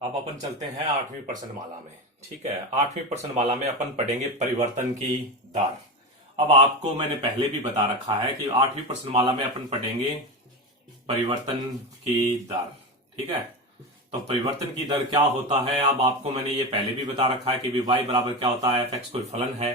अब अपन चलते हैं 8वीं प्रश्नमाला में। ठीक है, 8वीं प्रश्नमाला में अपन पढ़ेंगे परिवर्तन की दर। अब आपको मैंने पहले भी बता रखा है कि 8वीं प्रश्नमाला में अपन पढ़ेंगे परिवर्तन की दर। ठीक है, तो परिवर्तन की दर क्या होता है, अब आपको मैंने ये पहले भी बता रखा है कि भी y बराबर क्या होता है, f(x) कोई फलन है।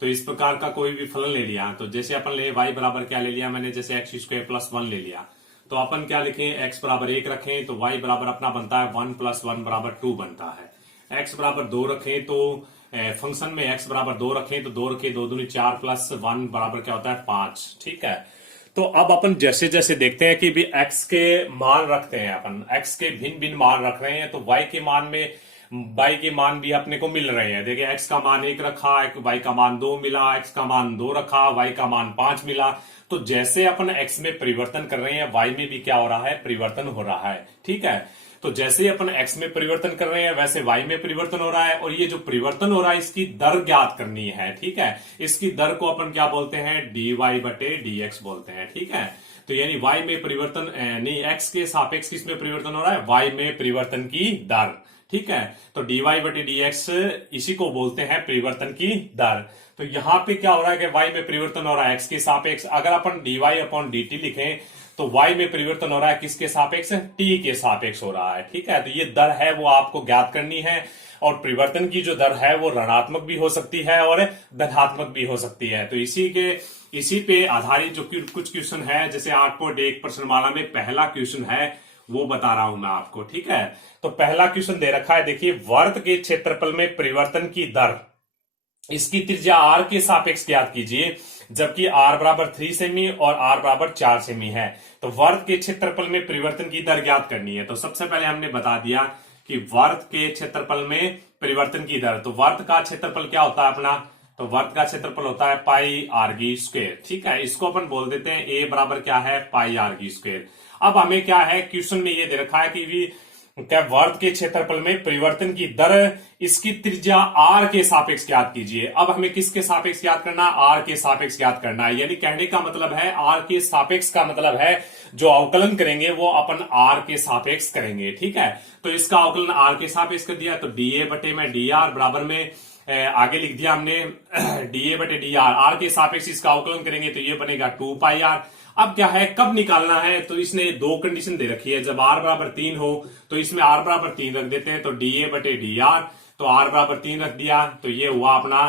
तो इस प्रकार का कोई भी फलन ले लिया, तो जैसे अपन ले y बराबर क्या ले लिया मैंने, जैसे x² + 1 ले लिया, तो अपन क्या लिखें, x बराबर 1 रखें तो y बराबर अपना बनता है 1 + 1 बराबर 2 बनता है। x बराबर 2 रखें तो फंक्शन में x बराबर 2 रखें तो 2 रखें 2 दूनी 4 + 1 बराबर क्या होता है 5। ठीक है, तो अब अपन जैसे जैसे देखते हैं कि भी x के मान रखते हैं, अपन x के भिन्न भिन्न मान रख रहे हैं, तो y के मान में y के मान भी अपने को मिल रहे हैं। देखिए x का मान 1 रखा, y का मान 2 मिला, x का मान 2 रखा, y का मान 5 मिला। तो जैसे अपन x में परिवर्तन कर रहे हैं, y में भी क्या हो रहा है, परिवर्तन हो रहा है। ठीक है, तो जैसे ही अपन x में परिवर्तन कर रहे हैं वैसे y में परिवर्तन हो रहा है, और ये जो परिवर्तन हो रहा है इसकी दर ज्ञात करनी है। ठीक है, इसकी दर को अपन क्या बोलते हैं, dy/dx बोलते हैं। ठीक है, तो यानी y में परिवर्तन नहीं, x के सापेक्ष किसमें परिवर्तन हो रहा है, y में परिवर्तन की दर। ठीक है, तो dy/dx इसी को बोलते हैं परिवर्तन की दर। तो यहां पे क्या हो रहा है कि y में परिवर्तन हो रहा है x के सापेक्ष। अगर अपन dy/dt लिखें तो y में परिवर्तन हो रहा है किसके सापेक्ष, t के सापेक्ष हो रहा है। ठीक है, तो ये दर है वो आपको ज्ञात करनी है, और परिवर्तन की जो दर है वो ऋणात्मक भी हो सकती है और धनात्मक भी हो सकती है। तो इसी पे आधारित जो कुछ क्वेश्चन है, जैसे 8.1 प्रश्नमाला में पहला क्वेश्चन है वो बता रहा हूं मैं आपको। ठीक है, तो पहला क्वेश्चन दे रखा है, देखिए वर्त के क्षेत्रफल में परिवर्तन की दर, इसकी त्रिज्या r के सापेक्ष ज्ञात कीजिए, जबकि r बराबर 3 सेमी और r बराबर 4 सेमी है। तो वर्त के क्षेत्रफल में परिवर्तन की दर ज्ञात करनी है। तो सबसे पहले हमने बता दिया कि वर्त के क्षेत्रफल में परिवर्तन की दर, तो वर्त का क्षेत्रफल क्या होता है अपना, तो वर्त का क्षेत्रफल होता है πr²। ठीक है, इसको अपन बोल देते हैं a बराबर क्या है, πr²। अब हमें क्या है, क्वेश्चन में ये दे रखा है कि क्या वर्त के क्षेत्रफल में परिवर्तन की दर, इसकी त्रिज्या r के सापेक्ष ज्ञात कीजिए। अब हमें किसके सापेक्ष ज्ञात करना, r के सापेक्ष ज्ञात करना है। यानी कहने का मतलब है r के सापेक्ष का मतलब है जो अवकलन करेंगे वो अपन r के सापेक्ष करेंगे। ठीक है, तो इसका अवकलन r के सापेक्ष कर दिया, तो dA/dr बराबर में आगे लिख दिया हमने dA/dr, r के सापेक्ष इसका अवकलन करेंगे तो ये बनेगा 2πr। अब क्या है, कब निकालना है, तो इसने दो कंडीशन दे रखी है, जब r बराबर 3 हो तो इसमें r बराबर 3 रख देते हैं, तो dA/dr, तो r बराबर 3 रख दिया तो ये हुआ अपना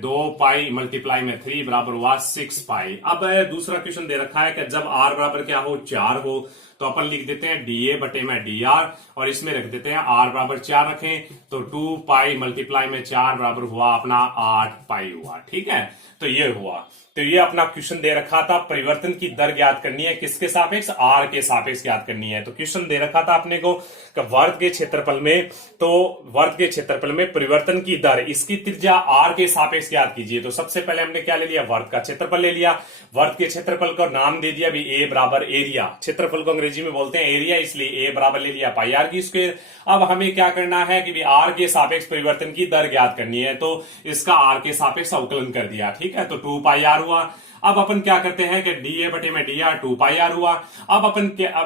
2π × 3 बराबर हुआ 6π। अब दूसरा क्वेश्चन दे रखा है कि जब r बराबर क्या हो, 4 हो, तो अपन लिख देते हैं dA/dr, और इसमें रख देते हैं r बराबर 4 रखें, तो 2π × 4 बराबर हुआ अपना 8π हुआ। ठीक है, तो ये हुआ, तो ये अपना क्वेश्चन दे रखा था, परिवर्तन की दर ज्ञात करनी है, किसके सापेक्ष, r के सापेक्ष ज्ञात करनी है। तो क्वेश्चन दे रखा था अपने को वर्त के क्षेत्रफल में, तो वर्त के क्षेत्रफल में परिवर्तन की दर, इसकी त्रिज्या r के सापेक्ष ज्ञात कीजिए। तो सबसे पहले हमने क्या ले लिया, वर्त का क्षेत्रफल ले लिया, वर्त के क्षेत्रफल का नाम दे दिया भी a बराबर एरिया, क्षेत्रफल को अंग्रेजी में बोलते हैं एरिया, इसलिए a बराबर ले लिया πr²। अब हमें क्या करना है कि r के सापेक्ष परिवर्तन की दर ज्ञात करनी है, तो इसका r के सापेक्ष अवकलन कर दिया। ठीक है, तो 2πr हुआ। अब अपन क्या करते हैं कि dA/dr 2πr हुआ। अब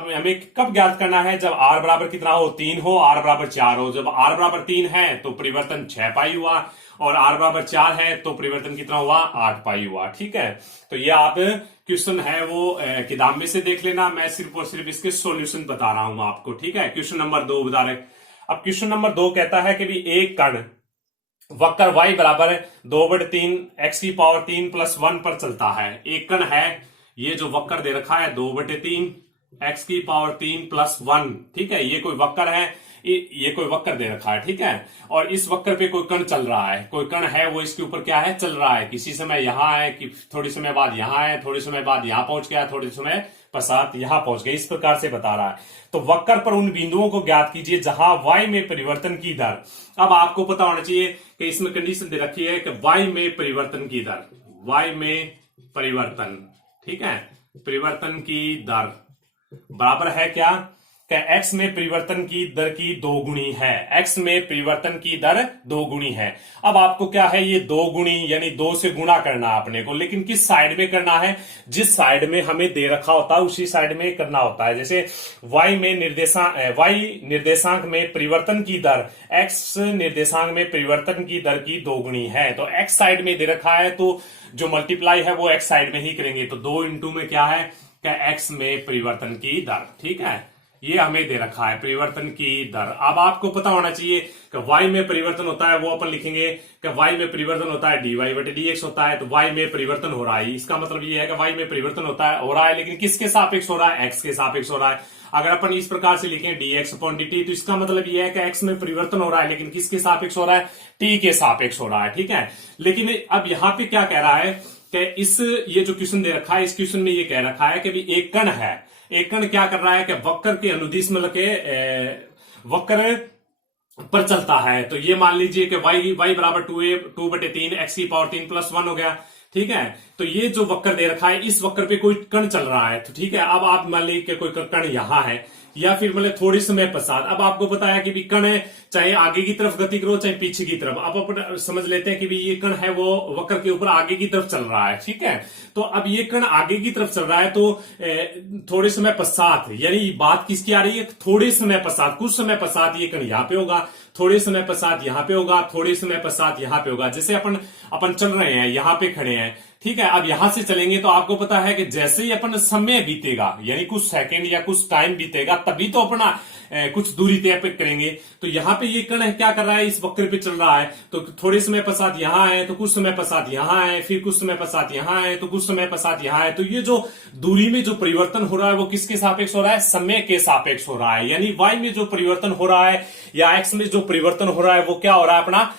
हमें कब ज्ञात करना है, जब r बराबर कितना हो, 3 हो, r बराबर 4 हो। जब r बराबर 3 है तो परिवर्तन 6π हुआ, और r बराबर 4 है तो परिवर्तन कितना हुआ, 8π हुआ। ठीक है, तो ये आप क्वेश्चन है वो किताब में से देख लेना, मैं सिर्फ और सिर्फ इसके सॉल्यूशन बता रहा हूं आपको। ठीक है, क्वेश्चन नंबर 2 बता रहे। अब क्वेश्चन नंबर 2 कहता है कि भी एक कण वक्र y बराबर 2/3 x³ + 1 पर चलता है। एक कण है, ये जो वक्र दे रखा है 2/3 x³ + 1। ठीक है, ये कोई वक्र है, ये कोई वक्र दे रखा है। ठीक है, और इस वक्र पे कोई कण चल रहा है, कोई कण है वो इसके ऊपर क्या है, चल रहा है। किसी समय यहां है, कि थोड़ी समय बाद यहां है, थोड़ी समय बाद यहां पहुंच गया, थोड़ी समय पश्चात यहां पहुंच गया, इस प्रकार से बता रहा है। तो वक्र पर उन बिंदुओं को ज्ञात कीजिए जहां y में परिवर्तन की दर। अब आपको पता होना चाहिए कि इसमें कंडीशन दे रखी है कि y में परिवर्तन की दर, y में परिवर्तन, ठीक है, परिवर्तन की दर बराबर है क्या, एक्स में परिवर्तन की दर की दोगुनी है। एक्स में परिवर्तन की दर दोगुनी है। अब आपको क्या है, ये दो गुणी यानी दो से गुणा करना है अपने को, लेकिन किस साइड में करना है, जिस साइड में हमें दे रखा होता है उसी साइड में करना होता है। जैसे y निर्देशांक में परिवर्तन की दर x निर्देशांक में परिवर्तन की दर की दोगुनी है। तो x साइड में दे रखा है तो जो मल्टीप्लाई है वो x साइड में ही करेंगे। तो 2 इंटू में क्या है, क्या x में परिवर्तन की दर, ठीक है, ये हमें दे रखा है परिवर्तन की दर। अब आपको पता होना चाहिए कि y में परिवर्तन होता है वो अपन लिखेंगे कि y में परिवर्तन होता है dy बटे dx होता है। तो y में परिवर्तन हो रहा है, इसका मतलब ये है कि y में परिवर्तन हो रहा है, लेकिन किसके सापेक्ष हो रहा है, x के सापेक्ष हो रहा है। अगर अपन इस प्रकार से लिखें dx अपॉन dt, तो इसका मतलब ये है कि x में परिवर्तन हो रहा है, लेकिन किसके सापेक्ष हो रहा है, t के सापेक्ष हो रहा है, ठीक है। लेकिन अब यहाँ पे क्या कह रहा है कि ये जो क्वेश्चन दे रखा है, इस क्वेश्चन में ये कह रखा है कि भी एक कण है, एक कण क्या कर रहा है कि वक्र के अनुदिश में लगे वक्र पर चलता है। तो ये मान लीजिए कि y बराबर 2 बटे 3 x की पावर 3 प्लस 1 हो गया, ठीक है। तो ये जो वक्र दे रखा है, इस वक्र पे कोई कण चल रहा है, तो ठीक है। अब आप मान लीजिए कि कोई कण यहां है या फिर मतलब थोड़े समय पश्चात। अब आपको पता है कि भी कण है, चाहे आगे की तरफ गति करो चाहे पीछे की तरफ। अब अपन समझ लेते हैं कि भी ये कण है वो वक्र के ऊपर आगे की तरफ चल रहा है, ठीक है। तो अब ये कण आगे की तरफ चल रहा है तो थोड़े समय पश्चात, यानी बात किसकी आ रही है, थोड़े समय पश्चात, कुछ समय पश्चात ये कण यहाँ पे होगा, थोड़े समय पश्चात यहाँ पे होगा, थोड़े समय पश्चात यहाँ पे होगा। जैसे अपन चल रहे हैं, यहाँ पे खड़े हैं, ठीक है। अब यहां से चलेंगे तो आपको पता है कि जैसे ही अपन समय बीतेगा, यानी कुछ सेकंड या कुछ टाइम बीतेगा, तभी तो अपना कुछ दूरी तय करेंगे। तो यहाँ पे ये कण है क्या कर रहा है, इस वक्र पे चल रहा है। तो थोड़े समय पश्चात यहाँ है, तो कुछ समय पश्चात यहाँ है, फिर कुछ समय पश्चात यहाँ है, तो कुछ समय पश्चात यहाँ है। तो ये जो दूरी में जो परिवर्तन हो रहा है वो किसके सापेक्ष हो रहा है, समय के सापेक्ष हो रहा है। यानी y में जो परिवर्तन हो रहा है या x में जो परिवर्तन हो रहा है वो क्या हो रहा है, अपना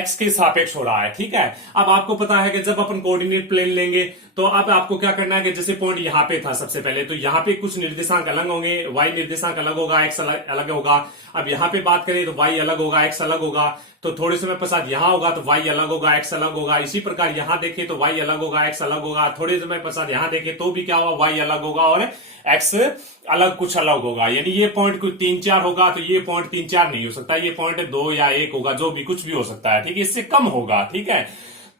x के सापेक्ष हो रहा है, ठीक है। अब आपको पता है कि जब अपन कोऑर्डिनेट प्लेन लेंगे तो अब आपको क्या करना है कि जैसे पॉइंट यहाँ पे था सबसे पहले, तो यहाँ पे कुछ निर्देशांक अलग होंगे, y निर्देशांक अलग होगा, x अलग होगा। अब यहाँ पे बात करें तो y अलग होगा, x अलग होगा। तो थोड़े समय पश्चात यहाँ होगा तो y अलग होगा, x अलग होगा। इसी प्रकार यहाँ देखें तो y अलग होगा, x अलग होगा। थोड़े समय पश्चात यहाँ देखें तो भी क्या होगा, y अलग होगा और x अलग कुछ अलग होगा। यानी ये पॉइंट कुछ 3-4 होगा, तो ये पॉइंट 3-4 नहीं हो सकता, ये पॉइंट 2 या 1 होगा, जो भी कुछ भी हो सकता है, ठीक है, इससे कम होगा, ठीक है।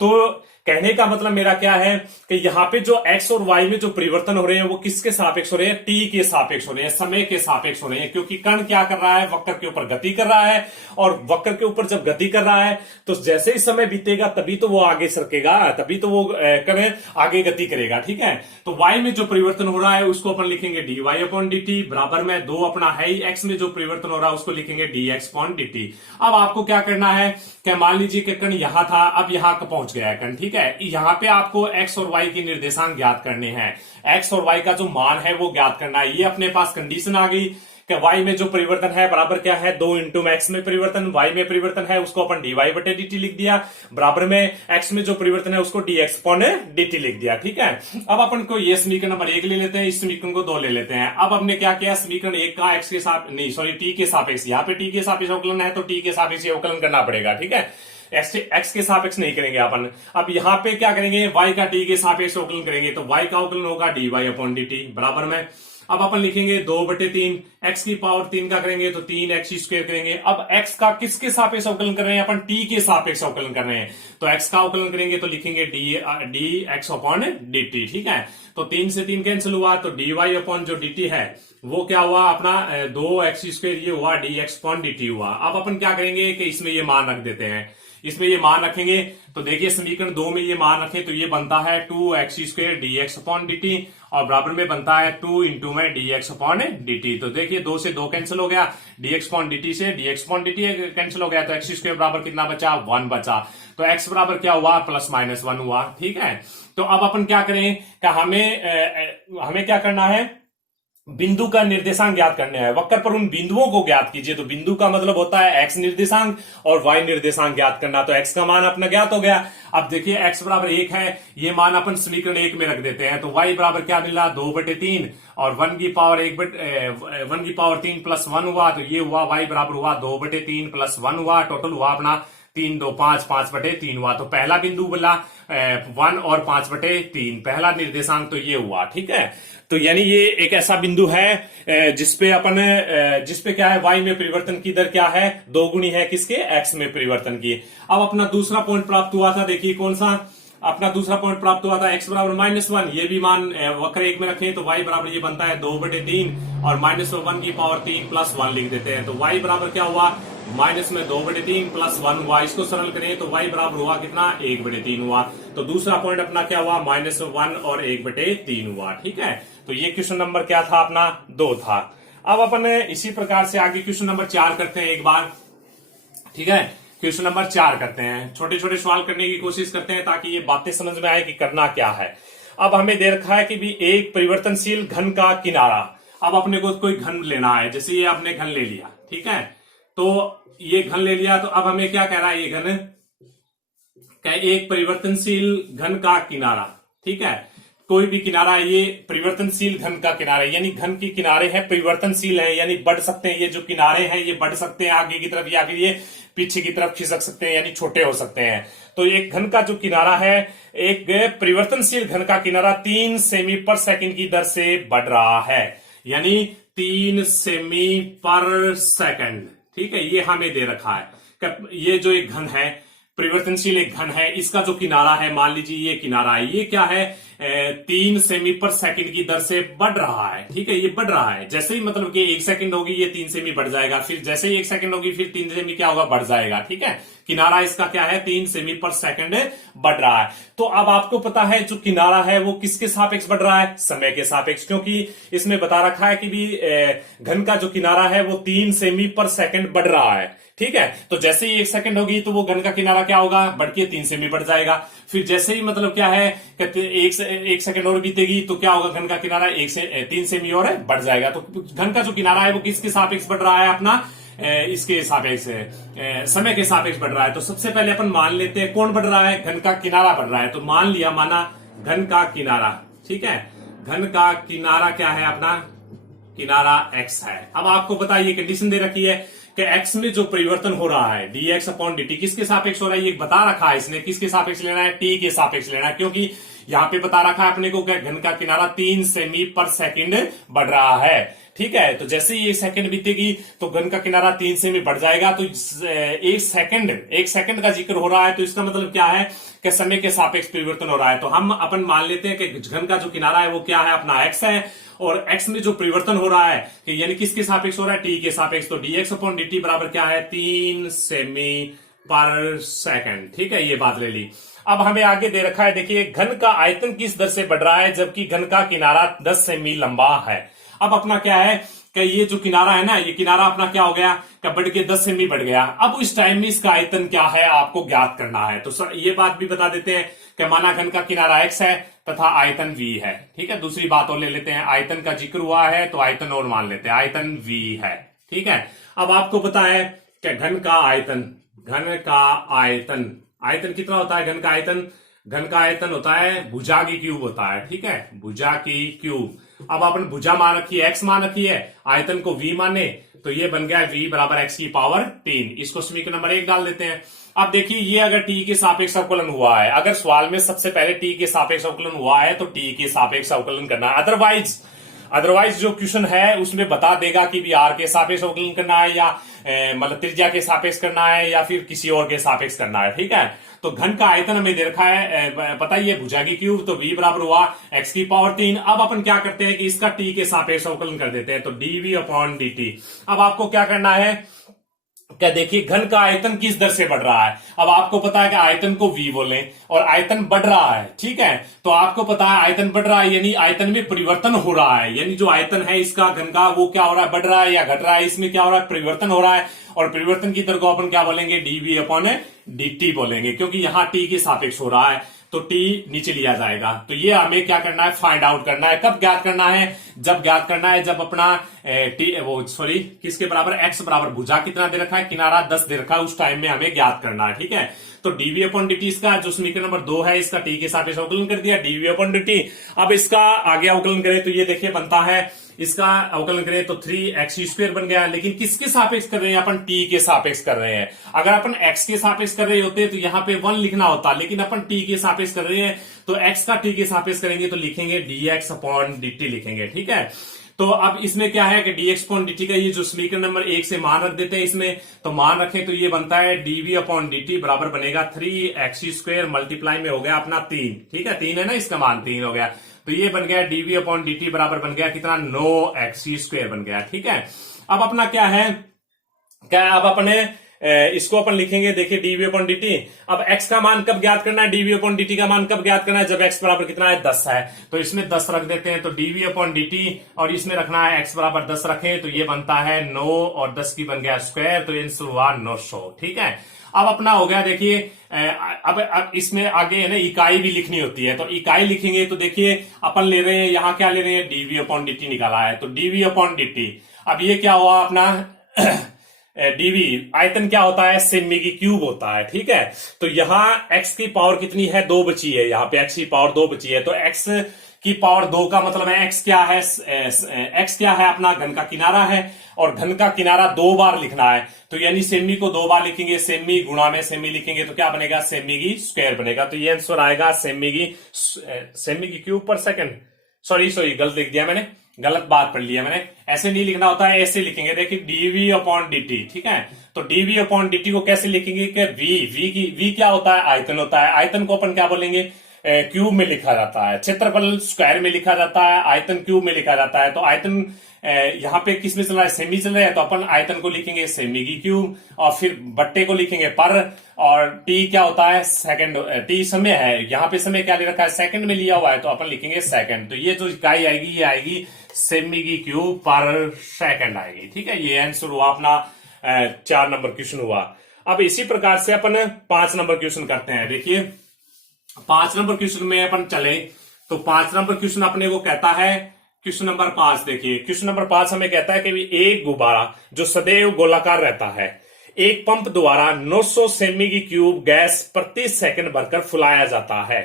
तो कहने का मतलब मेरा क्या है कि यहाँ पे जो x और y में जो परिवर्तन हो रहे हैं वो किसके सापेक्ष हो रहे हैं, t के सापेक्ष हो रहे हैं, समय के सापेक्ष हो रहे हैं। क्योंकि कण क्या कर रहा है, वक्र के ऊपर गति कर रहा है, और वक्र के ऊपर जब गति कर रहा है तो जैसे ही समय बीतेगा तभी तो वो आगे सरकेगा, तभी तो वो कण आगे गति करेगा, ठीक है। तो y में जो परिवर्तन हो रहा है उसको अपन लिखेंगे dy अपॉन dt, बराबर में 2 अपना है ही, x में जो परिवर्तन हो रहा है उसको लिखेंगे dx अपॉन dt। अब आपको क्या करना है कि मान लीजिए कि कण यहां था, अब यहां पहुंच गया है कण, ठीक है। यहाँ पे आपको x और y के निर्देशांक ज्ञात करने हैं, x और y का जो मान है वो ज्ञात करना है। ये अपने पास कंडीशन आ गई कि y में जो परिवर्तन है बराबर क्या है, 2 इंटू में x में परिवर्तन, y में परिवर्तन है उसको अपन dy बटे dt लिख दिया, बराबर में x में जो परिवर्तन है उसको dx अपॉन dt लिख दिया, ठीक है। अब अपन को ये समीकरण नंबर 1 ले लेते हैं, इस समीकरण को 2 ले लेते हैं। अब हमने क्या किया, समीकरण 1 का x के साथ नहीं सॉरी t के सापेक्ष, यहाँ पे t के सापेक्ष अवकलन है तो t के सापेक्ष अवकलन करना पड़ेगा, ठीक है। x के सापेक्ष नहीं करेंगे अपन। अब यहाँ पे क्या करेंगे, y का t के सापेक्ष अवकलन करेंगे, तो y का अवकलन होगा dy अपॉन dt, बराबर में अब अपन लिखेंगे 2 बटे 3, x की पावर 3 का करेंगे तो 3x स्क्वायर करेंगे। अब x का किसके सापेक्ष अवकलन कर रहे हैं, अपन t के सापेक्ष अवकलन कर रहे हैं, तो x का अवकलन करेंगे तो लिखेंगे dx अपॉन dt, ठीक है। तो 3 से 3 कैंसिल हुआ तो dy अपॉन जो dt है वो क्या हुआ, अपना 2x स्क्वायर ये हुआ dx अपॉन dt हुआ। अब अपन क्या करेंगे कि इसमें ये मान रख देते हैं, इसमें ये मान रखेंगे तो देखिए समीकरण 2 में ये मान रखें तो ये बनता है 2x square dx upon dt, और बराबर में बनता है 2 इंटू में dx अपॉन dt। तो देखिए 2 से 2 कैंसिल हो गया, dx अपॉन dt से dx अपॉन dt कैंसिल हो गया, तो x स्क्वायर बराबर कितना बचा, 1 बचा। तो x बराबर क्या हुआ, प्लस माइनस 1 हुआ, ठीक है। तो अब अपन क्या करें कि हमें क्या करना है, बिंदु का निर्देशांक ज्ञात करने हैं, वक्र पर उन बिंदुओं को ज्ञात कीजिए। तो बिंदु का मतलब होता है x निर्देशांक और y निर्देशांक ज्ञात करना। तो x का मान अपना ज्ञात हो गया। अब देखिए x बराबर 1 है, ये मान अपन समीकरण 1 में रख देते हैं, तो y बराबर क्या मिला, 2 बटे 3 और 1 की पावर 3 प्लस 1 हुआ, तो ये हुआ y बराबर हुआ 2 बटे 3 प्लस 1 हुआ, टोटल हुआ अपना 3 2 5, 5/3 हुआ। तो पहला बिंदु बोला 1 और 5/3, पहला निर्देशांक तो ये हुआ। ठीक है, तो यानी ये एक ऐसा बिंदु है जिसपे जिसपे क्या है, y में परिवर्तन की दर क्या है, 2 गुनी है किसके, x में परिवर्तन की। अब अपना दूसरा पॉइंट प्राप्त हुआ था, देखिए कौन सा अपना दूसरा पॉइंट प्राप्त हुआ था, x बराबर -1। ये भी मान वक्र एक में रखें तो y बराबर ये बनता है 2/3 और -1 की पावर 3 + 1 लिख देते हैं। तो y बराबर क्या हुआ, -2/3 + 1 हुआ। इसको सरल करें तो y बराबर हुआ कितना, 1/3 हुआ। तो दूसरा पॉइंट अपना क्या हुआ, -1 और 1/3 हुआ। ठीक है, तो ये क्वेश्चन नंबर क्या था अपना, 2 था। अब अपन इसी प्रकार से आगे क्वेश्चन नंबर 4 करते हैं एक बार। ठीक है, क्वेश्चन नंबर 4 करते हैं, छोटे छोटे सवाल करने की कोशिश करते हैं ताकि ये बातें समझ में आए कि करना क्या है। अब हमें दे रखा है कि भी एक परिवर्तनशील घन का किनारा। अब अपने को कोई घन लेना है, जैसे ये आपने घन ले लिया। ठीक है, तो ये घन ले लिया, तो अब हमें क्या कह रहा है, ये घन क्या, एक परिवर्तनशील घन का किनारा। ठीक है, कोई भी किनारा है, ये परिवर्तनशील घन का किनारा है, यानी घन के किनारे हैं परिवर्तनशील है, यानी बढ़ सकते हैं। ये जो किनारे हैं ये बढ़ सकते हैं आगे की तरफ या फिर ये पीछे की तरफ खिसक सकते हैं, यानी छोटे हो सकते हैं। तो एक घन का जो किनारा है, एक परिवर्तनशील घन का किनारा 3 सेमी/सेकंड की दर से बढ़ रहा है, यानी 3 सेमी/सेकंड। ठीक है, ये हमें दे रखा है। ये जो एक घन है, परिवर्तनशील एक घन है, इसका जो किनारा है, मान लीजिए ये किनारा है, ये क्या है, 3 सेमी/सेकंड की दर से बढ़ रहा है। ठीक है, ये बढ़ रहा है, जैसे ही मतलब कि 1 सेकंड होगी ये 3 सेमी बढ़ जाएगा, फिर जैसे ही 1 सेकंड होगी फिर 3 सेमी क्या होगा, बढ़ जाएगा। ठीक है, किनारा इसका क्या है, 3 सेमी/सेकंड बढ़ रहा है। तो अब आपको पता है जो किनारा है वो किसके सापेक्ष बढ़ रहा है, समय के सापेक्ष, क्योंकि इसमें बता रखा है कि भी घन का जो किनारा है वो 3 सेमी/सेकंड बढ़ रहा है। ठीक है, तो जैसे ही 1 सेकंड होगी तो वो घन का किनारा क्या होगा, बढ़ के 3 सेमी बढ़ जाएगा। फिर जैसे ही मतलब क्या है, एक सेकंड और बीतेगी तो क्या होगा, घन का किनारा 3 सेमी और बढ़ जाएगा। तो घन का जो किनारा है वो किसके सापेक्ष बढ़ रहा है, अपना इसके सापेक्ष समय के सापेक्ष बढ़ रहा है। तो सबसे पहले अपन मान लेते हैं कौन बढ़ रहा है, घन का किनारा बढ़ रहा है। तो मान लिया, माना घन का किनारा। ठीक है, घन का किनारा क्या है, अपना किनारा x है। अब आपको पता है ये कंडीशन दे रखी है कि x में जो परिवर्तन हो रहा है dx/dt किसके सापेक्ष हो रहा है, ये बता रखा है इसने, किसके सापेक्ष लेना है, t के सापेक्ष लेना है, क्योंकि यहां पे बता रखा है अपने को कि घन का किनारा 3 सेमी/सेकंड बढ़ रहा है। ठीक है, तो जैसे ही 1 सेकंड बीतेगी तो घन का किनारा 3 सेमी बढ़ जाएगा। तो 1 सेकंड का जिक्र हो रहा है, तो इसका मतलब क्या है कि समय के सापेक्ष परिवर्तन हो रहा है। तो हम अपन मान लेते हैं कि घन का जो किनारा है वो क्या है, अपना x है, और x में जो परिवर्तन हो रहा है यानी किसके सापेक्ष हो रहा है, t के सापेक्ष। तो dx/dt बराबर क्या है, 3 सेमी/सेकंड। ठीक है, ये बात ले ली। अब हमें आगे दे रखा है, देखिए घन का आयतन किस दर से बढ़ रहा है, जबकि घन का किनारा 10 सेमी लंबा है। अब अपना क्या है कि ये जो किनारा है ना, ये किनारा अपना क्या हो गया, कि बढ़ के 10 सेमी बढ़ गया। अब इस टाइम में इसका आयतन क्या है आपको ज्ञात करना है। तो ये बात भी बता देते हैं कि माना घन का किनारा x है तथा आयतन v है। ठीक है, दूसरी बात और ले लेते हैं, आयतन का जिक्र हुआ है तो आयतन और मान लेते हैं, आयतन v है। ठीक है, अब आपको पता है कि घन का आयतन कितना होता है, घन का आयतन होता है भुजा की क्यूब होता है। ठीक है, भुजा की क्यूब। अब आपने भुजा मान रखी है, x मान रखी है, आयतन को v माने, तो ये बन गया v बराबर x की पावर 3। इसको समीकरण नंबर 1 डाल देते हैं। अब देखिए ये अगर t के सापेक्ष अवकलन हुआ है, अगर सवाल में सबसे पहले t के सापेक्ष अवकलन हुआ है तो t के सापेक्ष अवकलन करना है। अदरवाइज जो क्वेश्चन है उसमें बता देगा कि भी r के सापेक्ष अवकलन करना है या मतलब त्रिज्या के सापेक्ष करना है या फिर किसी और के सापेक्ष करना है। ठीक है, तो घन का आयतन हमें दे रखा है, पता ही है भुजा की क्यूब, तो v बराबर हुआ x की पावर 3। अब अपन क्या करते हैं कि इसका t के सापेक्ष अवकलन कर देते हैं, तो dv/dt। अब आपको क्या करना है, क्या देखिए घन का आयतन किस दर से बढ़ रहा है। अब आपको पता है कि आयतन को v बोले और आयतन बढ़ रहा है। ठीक है, तो आपको पता है आयतन बढ़ रहा है यानी आयतन में परिवर्तन हो रहा है, यानी जो आयतन है इसका घन का वो क्या हो रहा है, बढ़ रहा है या घट रहा है, इसमें क्या हो रहा है, परिवर्तन हो रहा है। और परिवर्तन की दर को अपन क्या बोलेंगे, dv/dt बोलेंगे, क्योंकि यहां t के सापेक्ष हो रहा है तो t नीचे लिया जाएगा। तो ये हमें क्या करना है, फाइंड आउट करना है। कब ज्ञात करना है, जब अपना किसके बराबर, x बराबर भुजा कितना दे रखा है, किनारा 10 दे रखा है, उस टाइम में हमें ज्ञात करना है। ठीक है, तो dv/dt इसका जो समीकरण नंबर 2 है, इसका t के सापेक्ष अवकलन कर दिया, dv/dt। अब इसका आगे अवकलन करें तो ये देखिए बनता है इसका अवकलन करें तो 3x² बन गया। लेकिन किसके सापेक्ष कर रहे हैं अपन? t के सापेक्ष कर रहे हैं। अगर अपन x के सापेक्ष कर रहे होते तो यहां पे 1 लिखना होता, लेकिन अपन t के सापेक्ष कर रहे हैं तो x का t के सापेक्ष करेंगे तो लिखेंगे dx/dt लिखेंगे। ठीक है, तो अब इसमें क्या है कि dx/dt का ये जो समीकरण नंबर 1 से मान रख देते हैं इसमें, तो मान रखें तो ये बनता है dv/dt बराबर बनेगा 3x² मल्टीप्लाई में हो गया अपना 3। ठीक है, 3 है ना, इसका मान 3 हो गया, तो ये बन गया dv/dt बराबर बन गया कितना? 9x² बन गया। ठीक है, अब अपना क्या है, अब अपने इसको अपन लिखेंगे, देखिए dv/dt। अब x का मान कब ज्ञात करना है? dv/dt का मान कब ज्ञात करना है? जब x बराबर कितना है? 10 है, तो इसमें 10 रख देते हैं, तो dv/dt और इसमें रखना है x बराबर 10 रखें तो ये बनता है 9 और 10 की बन गया स्क्वायर, तो आंसर हुआ 900। ठीक है, अब अपना हो गया, देखिए अब इसमें आगे है ना इकाई भी लिखनी होती है, तो इकाई लिखेंगे तो देखिए अपन ले रहे हैं, यहां क्या ले रहे हैं? dv/dt निकाला है, तो dv/dt। अब ये क्या हुआ अपना डीवी आयतन क्या होता है? सेमी की क्यूब होता है। ठीक है, तो यहां x की पावर कितनी है? 2 बची है, यहाँ पे x की पावर 2 बची है, तो x की पावर 2 का मतलब है x क्या है? x क्या है? अपना घन का किनारा है, और घन का किनारा 2 बार लिखना है, तो यानी सेमी को 2 बार लिखेंगे, सेमी गुणा में सेमी लिखेंगे तो क्या बनेगा? सेमी की स्क्वायर बनेगा, तो ये आंसर आएगा सेमी की क्यूब पर सेकंड। सॉरी गलत लिख दिया मैंने, गलत बात पढ़ लिया मैंने, ऐसे नहीं लिखना होता है, ऐसे लिखेंगे। देखिए dv/dt। ठीक है, तो dv/dt को कैसे लिखेंगे कि v क्या होता है? आयतन होता है। आयतन को अपन क्या बोलेंगे? क्यूब में लिखा जाता है, क्षेत्रफल स्क्वायर में लिखा जाता है, आयतन क्यूब में लिखा जाता है। तो आयतन यहाँ पे किस में चल रहा है? सेमी चल रहा है, तो अपन आयतन को लिखेंगे सेमी की क्यूब, और फिर बट्टे को लिखेंगे पर, और टी क्या होता है? सेकंड। टी समय है, यहाँ पे समय क्या ले रखा है? सेकंड में लिया हुआ है, तो अपन लिखेंगे सेकंड। तो ये जो इकाई आएगी ये आएगी सेमी की क्यूब पर सेकंड आएगी। ठीक है, ये आंसर हुआ अपना 4 नंबर क्वेश्चन हुआ। अब इसी प्रकार से अपन 5 नंबर क्वेश्चन करते हैं। देखिए 5 नंबर क्वेश्चन में अपन चले तो 5 नंबर क्वेश्चन अपने को कहता है, क्वेश्चन नंबर 5 देखिए, क्वेश्चन नंबर 5 हमें कहता है कि एक गुब्बारा जो सदैव गोलाकार रहता है, एक पंप द्वारा 900 सेमी की क्यूब गैस प्रति सेकंड भरकर फुलाया जाता है।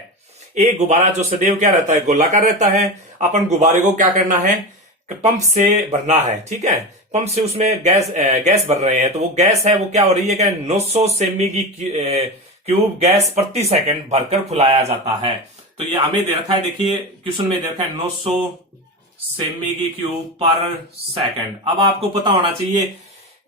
एक गुब्बारा जो सदैव क्या रहता है? गोलाकार रहता है। अपन गुब्बारे को क्या करना है? पंप से भरना है। ठीक है, पंप से उसमें गैस भर रहे हैं, तो वो गैस है वो क्या हो रही है? क्या 900 सेमी की क्यूब गैस प्रति सेकंड भरकर फुलाया जाता है। तो ये हमें दे रखा है, देखिए क्वेश्चन में दे रखा है 900 सेमी की क्यूब पर सेकंड। अब आपको पता होना चाहिए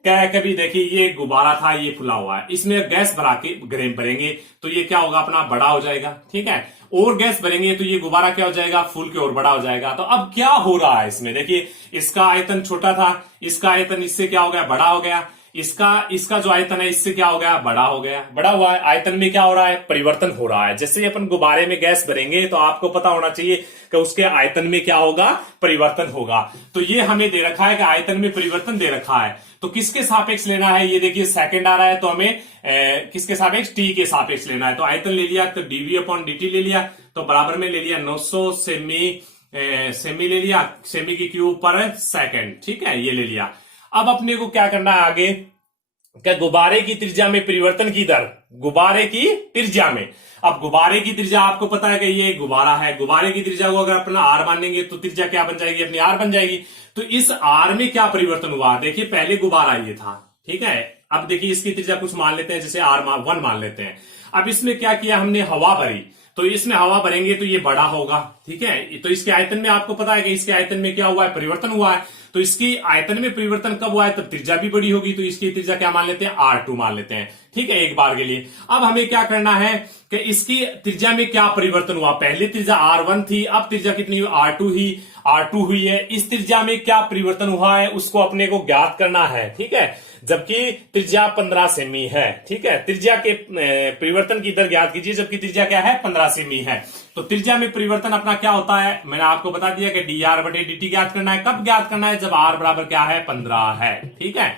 क्या है, कभी देखिए ये गुब्बारा था, ये फुला हुआ है, इसमें गैस भरा के भरेंगे तो ये क्या होगा? अपना बड़ा हो जाएगा। ठीक है, और गैस भरेंगे तो ये गुब्बारा क्या हो जाएगा? फूल के और बड़ा हो जाएगा। तो अब क्या हो रहा है इसमें? देखिए इसका आयतन छोटा था, इसका आयतन इससे क्या हो गया? बड़ा हो गया। इसका जो आयतन है इससे क्या हो गया? बड़ा हो गया, बड़ा हुआ है। आयतन में क्या हो रहा है? परिवर्तन हो रहा है। जैसे अपन गुब्बारे में गैस भरेंगे तो आपको पता होना चाहिए कि उसके आयतन में क्या होगा? परिवर्तन होगा। तो ये हमें दे रखा है कि आयतन में परिवर्तन दे रखा है, तो किसके सापेक्ष लेना है? ये देखिए सेकंड आ रहा है, तो हमें किसके सापेक्ष? टी के सापेक्ष लेना है। तो आयतन ले लिया, तो dv/dt ले लिया, तो बराबर में ले लिया 900 सेमी ले लिया, सेमी की क्यूब पर सेकंड। ठीक है, ये ले लिया। अब अपने को क्या करना है आगे? क्या गुब्बारे की त्रिज्या में परिवर्तन की दर, गुब्बारे की त्रिज्या में। अब गुब्बारे की त्रिज्या आपको पता है कि ये गुब्बारा है, गुब्बारे की त्रिज्या को अगर अपना आर मानेंगे तो त्रिज्या क्या बन जाएगी? अपनी आर बन जाएगी। तो इस आर में क्या परिवर्तन हुआ? देखिए पहले गुब्बारा ये था, ठीक है, अब देखिए इसकी त्रिज्या कुछ मान लेते हैं, जैसे R1 मान लेते हैं। अब इसमें क्या किया हमने? हवा भरी, तो इसमें हवा भरेंगे तो ये बड़ा होगा। ठीक है, तो इसके आयतन में आपको पता है कि इसके आयतन में क्या हुआ है? परिवर्तन हुआ है। तो इसकी आयतन में परिवर्तन कब हुआ है? तब त्रिज्या भी बड़ी होगी, तो इसकी त्रिज्या क्या मान लेते हैं? R2 मान लेते हैं। ठीक है, एक बार के लिए। अब हमें क्या करना है कि इसकी त्रिज्या में क्या परिवर्तन हुआ? पहले त्रिज्या R1 थी, अब त्रिज्या कितनी हुई? R2 हुई है। इस त्रिज्या में क्या परिवर्तन हुआ है उसको अपने को ज्ञात करना है। ठीक है, जबकि त्रिज्या 15 सेमी है। ठीक है, त्रिज्या के परिवर्तन की दर ज्ञात कीजिए, जबकि त्रिज्या क्या है? 15 सेमी है। तो त्रिज्या में परिवर्तन अपना क्या होता है? मैंने आपको बता दिया कि dr/dt ज्ञात करना है। कब ज्ञात करना है? जब r बराबर क्या है? 15 है। ठीक है,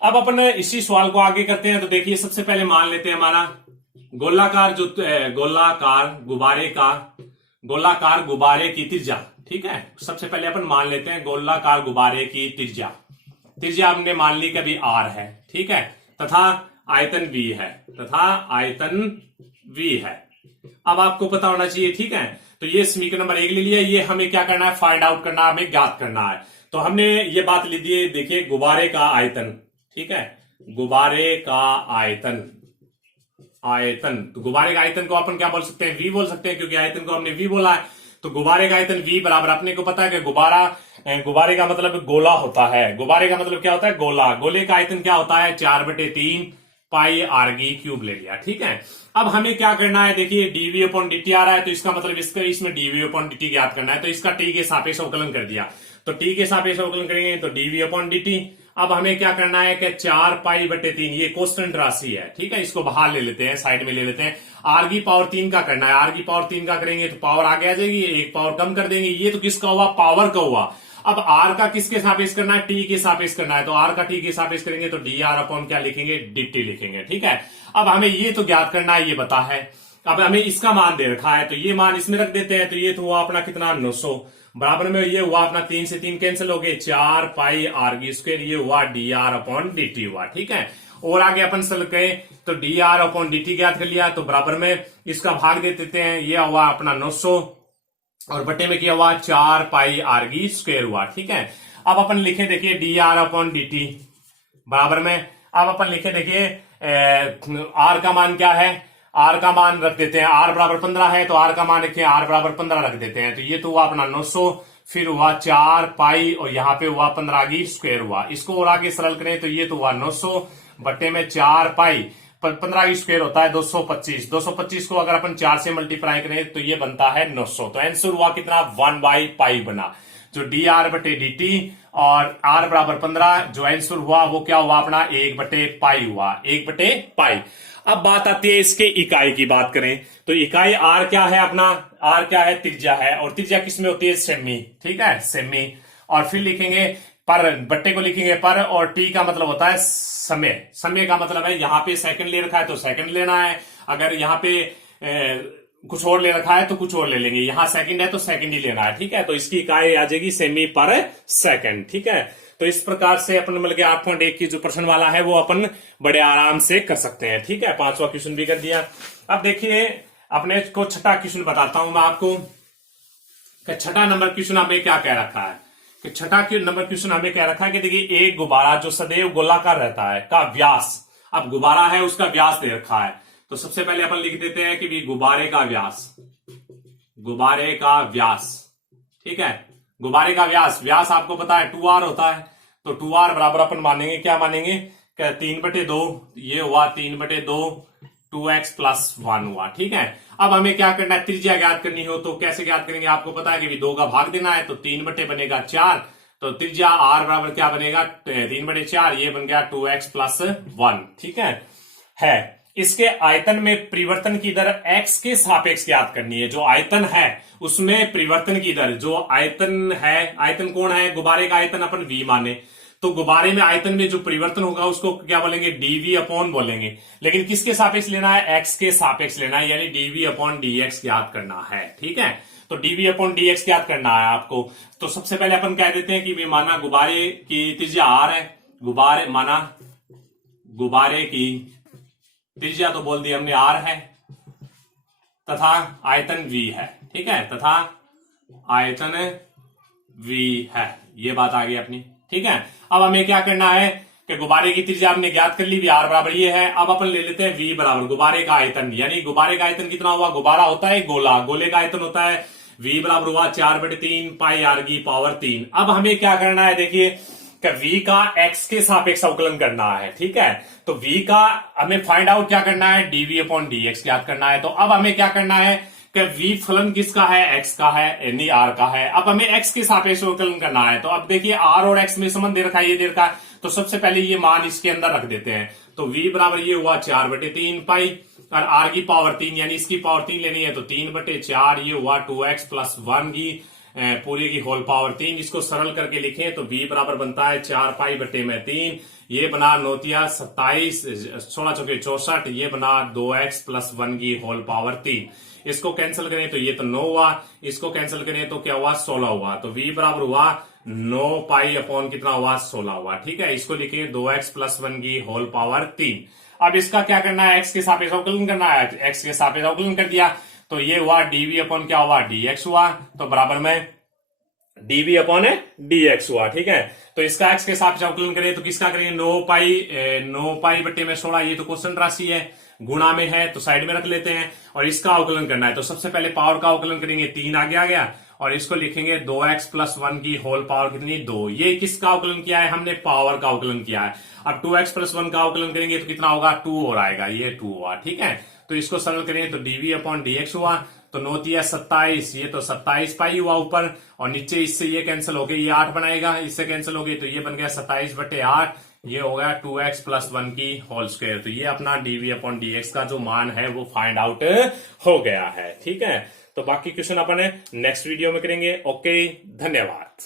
अब अपन इसी सवाल को आगे करते हैं। तो देखिए सबसे पहले मान लेते हैं हमारा गोलाकार गुब्बारे की त्रिज्या। ठीक है, सबसे पहले अपन मान लेते हैं गोलाकार गुब्बारे की त्रिज्या हमने मान ली कभी r है। ठीक है, तथा आयतन v है। अब आपको पता होना चाहिए। ठीक है, तो ये समीकरण नंबर 1 ले लिया। ये हमें क्या करना है, फाइंड आउट करना, हमें ज्ञात करना है। तो हमने ये बात ली थी, देखिए गुब्बारे का आयतन, ठीक है, गुब्बारे का आयतन, आयतन, तो गुब्बारे का आयतन को अपन क्या बोल सकते हैं, वी बोल सकते हैं, क्योंकि आयतन को हमने वी बोला है। तो गुब्बारे का आयतन वी बराबर, अपने को पता है कि गुब्बारे का मतलब गोला होता है। गुब्बारे का मतलब क्या होता है, गोला। गोले का आयतन क्या होता है, 4/3 पाई आरगी क्यूब ले लिया, ठीक है। अब हमें क्या करना है, देखिए डीवी अपॉन dt आ रहा है, तो इसका मतलब इसमें डीवी अपॉन dt ज्ञात करना है। तो इसका टी के सापेक्ष अवकलन कर दिया, तो टी के सापेक्ष अवकलन करेंगे तो डीवी अपॉन dt। अब हमें क्या करना है कि 4π/3, ये कांस्टेंट राशि है, ठीक है, इसको बाहर ले लेते हैं, साइड में ले लेते हैं। आर की पावर 3 का करना है, आर की पावर 3 का करेंगे तो पावर आगे आ जाएगी, एक पावर कम कर देंगे। ये तो किसका हुआ, पावर का हुआ। अब आर का किसके सापेक्ष करना है, टी के सापेक्ष करना है, तो आर का टी के सापेक्ष करेंगे तो डी आर अपॉन क्या लिखेंगे, dt लिखेंगे, ठीक है। अब हमें ये तो ज्ञात करना है, ये बता है। अब हमें इसका मान दे रखा है, तो ये मान इसमें रख देते हैं। तो ये तो हुआ अपना कितना, 900, बराबर में ये हुआ अपना 3 से 3 कैंसिल हो गए, 4πr², ये हुआ dr अपॉन dt हुआ, ठीक है। और आगे अपन सरल करें तो dr अपॉन dt ज्ञात कर लिया, तो बराबर में इसका भाग दे देते हैं, ये हुआ अपना 900 और बटे में क्या हुआ, 4πr² हुआ, ठीक है। अब अपन लिखे देखिए dr अपॉन dt बराबर में, अब अपन लिखे देखिए r का मान क्या है, r का मान रख देते हैं, r बराबर 15 है, तो r का मान लिखे, r बराबर 15 रख देते हैं। तो ये तो हुआ अपना 900, फिर हुआ 4π और यहाँ पे हुआ 15² हुआ। इसको और आगे सरल करें तो ये तो हुआ 900 बटे में 4π, 15² होता है 225, 225 को अगर अपन 4 से मल्टीप्लाई करें तो ये बनता है 900। तो आंसर हुआ कितना, 1/π बना, जो dr/dt और r बराबर 15, जो आंसर हुआ वो क्या हुआ अपना, 1/π हुआ, 1/π। अब बात आती है इसके इकाई की बात करें तो इकाई r क्या है अपना, r क्या है, त्रिज्या है, और त्रिज्या किसमें होती है, सेमी, ठीक है, सेमी। और फिर लिखेंगे पर, बट्टे को लिखेंगे पर, और टी का मतलब होता है समय। समय का मतलब है, यहाँ पे सेकंड ले रखा है तो सेकंड लेना है, अगर यहाँ पे कुछ और ले रखा है तो कुछ और ले लेंगे, यहां सेकंड है तो सेकंड ही लेना है, ठीक है। तो इसकी इकाई आ जाएगी सेमी पर सेकंड, ठीक है। तो इस प्रकार से अपन मतलब कि 8.1 की जो प्रश्न वाला है वो अपन बड़े आराम से कर सकते हैं, ठीक है। 5वां क्वेश्चन भी कर दिया। अब देखिए अपने को छठा क्वेश्चन बताता हूं मैं आपको कि छठा नंबर क्वेश्चन हमें क्या कह रखा है, कि छठा नंबर क्वेश्चन हमें क्या रखा है कि देखिए एक गुब्बारा जो सदैव गोलाकार रहता है का व्यास, अब गुब्बारा है उसका व्यास दे रखा है। तो सबसे पहले अपन लिख देते हैं कि गुब्बारे का व्यास, गुब्बारे का व्यास, ठीक है, गुब्बारे का व्यास, व्यास आपको पता है 2r होता है, तो 2r बराबर अपन मानेंगे, क्या मानेंगे, 3/2, ये हुआ 3/2 2x + 1 हुआ, ठीक है। अब हमें क्या करना है, त्रिज्या ज्ञात करनी हो तो कैसे ज्ञात करेंगे, आपको पता है कि 2 का भाग देना है, तो 3 बनेगा 4, तो त्रिज्या r बराबर क्या बनेगा, 3/4, ये बन गया 2x + 1, ठीक है। इसके आयतन में परिवर्तन की दर x के सापेक्ष ज्ञात करनी है। जो आयतन है उसमें परिवर्तन की दर, जो आयतन है, आयतन कौन है, गुब्बारे का आयतन अपन v माने, तो गुब्बारे में आयतन में जो परिवर्तन होगा उसको क्या बोलेंगे, dv अपॉन बोलेंगे। लेकिन किसके सापेक्ष लेना है, x के सापेक्ष लेना है, यानी dv अपॉन dx ज्ञात करना है, ठीक है। तो dv अपॉन dx ज्ञात करना है आपको। तो सबसे पहले अपन कह देते हैं कि वे माना गुब्बारे की त्रिज्या r है, गुब्बारे माना गुब्बारे की त्रिज्या तो बोल दी हमने r है, तथा आयतन v है, ठीक है, तथा आयतन v है, ये बात आ गई अपनी, ठीक है। अब हमें क्या करना है कि गुब्बारे की त्रिज्या हमने ज्ञात कर ली, r बराबर ये है। अब अपन ले लेते हैं v बराबर गुब्बारे का आयतन, यानी गुब्बारे का आयतन कितना हुआ, गुब्बारा होता है गोला, गोले का आयतन होता है v बराबर हुआ 4/3 पाई r की पावर 3। अब हमें क्या करना है, देखिए v का x के सापेक्ष अवकलन करना है, ठीक है। तो v का हमें फाइंड आउट क्या करना है, dv अपॉन dx ज्ञात करना है। तो अब हमें क्या करना है कि v फलन किसका है, x का है, यानी r का है। अब हमें x के सापेक्ष अवकलन करना है। तो अब देखिए r और x में संबंध दे रखा है, ये दे रखा है, तो सबसे पहले ये मान इसके अंदर रख देते हैं। तो v बराबर ये हुआ 4/3 पाई, और r की पावर 3, यानी इसकी पावर 3 लेनी है, तो 3/4, ये हुआ 2x + 1 की पूरी की होल पावर 3। इसको सरल करके लिखें तो v बराबर बनता है 4π/3, ये बना 9 × 27, 16 × 64, ये बना 2x + 1 की होल पावर 3। इसको कैंसिल करें तो ये तो 9 हुआ, इसको कैंसिल करें तो क्या हुआ, 16 हुआ। तो v बराबर हुआ 9π अपॉन कितना हुआ, 16 हुआ, ठीक है। इसको लिखे 2x + 1 की होल पावर 3। अब इसका क्या करना है, x के सापेक्ष अवकलन करना है, x के सापेक्ष अवकलन कर दिया तो ये हुआ डीवी अपॉन क्या हुआ डीएक्स हुआ, तो बराबर में डीवी अपॉन डीएक्स हुआ। ठीक है, तो इसका एक्स के साथ अवकलन करें तो किसका करेंगे, 9 पाई बट्टे में 16, ये तो क्वेश्चन राशि है, गुणा में है तो साइड में रख लेते हैं, और इसका अवकलन करना है तो सबसे पहले पावर का अवकलन करेंगे, 3 आगे आ गया, और इसको लिखेंगे 2x प्लस 1 की होल पावर कितनी 2। ये किसका अवकलन किया है हमने, पावर का अवकलन किया है। अब 2x प्लस 1 का अवकलन करेंगे तो कितना होगा 2 और आएगा, ये 2 हुआ। ठीक है, तो इसको सरल करेंगे तो डीवी अपॉन डीएक्स हुआ, तो 9 27, ये तो 27 पाई हुआ ऊपर, और नीचे इससे ये कैंसिल हो गया, ये 8 बनाएगा, इससे कैंसिल हो गई तो ये बन गया 27 बटे 8, ये हो गया 2x प्लस 1 की होल स्क्वायर। तो ये अपना डीवी अपॉन डीएक्स का जो मान है वो फाइंड आउट हो गया है। ठीक है, तो बाकी क्वेश्चन अपन नेक्स्ट वीडियो में करेंगे। ओके, धन्यवाद।